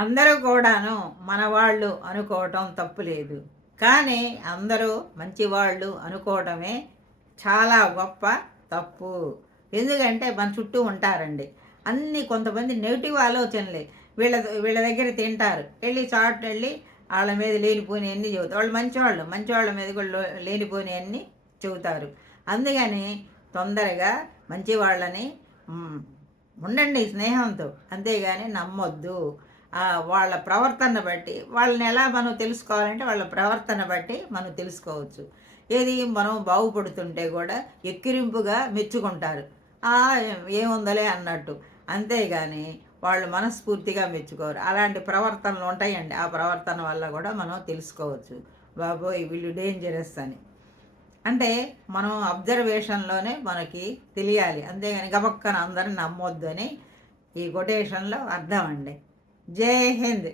అందరూ కూడాను మనవాళ్ళు అనుకోవటం తప్పు లేదు కానీ అందరూ మంచివాళ్ళు అనుకోవటమే చాలా గొప్ప తప్పు. ఎందుకంటే మన చుట్టూ ఉంటారండి. అన్ని కొంతమంది నెగిటివ్ ఆలోచనలే. వీళ్ళ వీళ్ళ దగ్గర తింటారు. వెళ్ళి చాట్ వెళ్ళి వాళ్ళ మీద లేనిపోని అన్నీ చెబుతారు. వాళ్ళు మంచివాళ్ళు మంచివాళ్ళ మీద కూడా లేనిపోని అన్నీ చెబుతారు. అందుకని తొందరగా మంచివాళ్ళని వాళ్ళని ఉండండి స్నేహంతో. అంతేగాని నమ్మొద్దు. వాళ్ళ ప్రవర్తన బట్టి వాళ్ళని ఎలా మనం తెలుసుకోవాలంటే వాళ్ళ ప్రవర్తన బట్టి మనం తెలుసుకోవచ్చు. ఏది మనం బాగుపడుతుంటే కూడా ఎక్కిరింపుగా మెచ్చుకుంటారు. ఏముందలే అన్నట్టు. అంతేగాని వాళ్ళు మనస్ఫూర్తిగా మెచ్చుకోరు. అలాంటి ప్రవర్తనలు ఉంటాయండి. ఆ ప్రవర్తన వల్ల కూడా మనం తెలుసుకోవచ్చు. బాబోయ్ వీళ్ళు డేంజరస్ అని. అంటే మనం అబ్జర్వేషన్లోనే మనకి తెలియాలి. అంతేగాని గబక్కన అందరిని నమ్మొద్దు అని ఈ కొటేషన్లో అర్థం అండి. जय हिंद।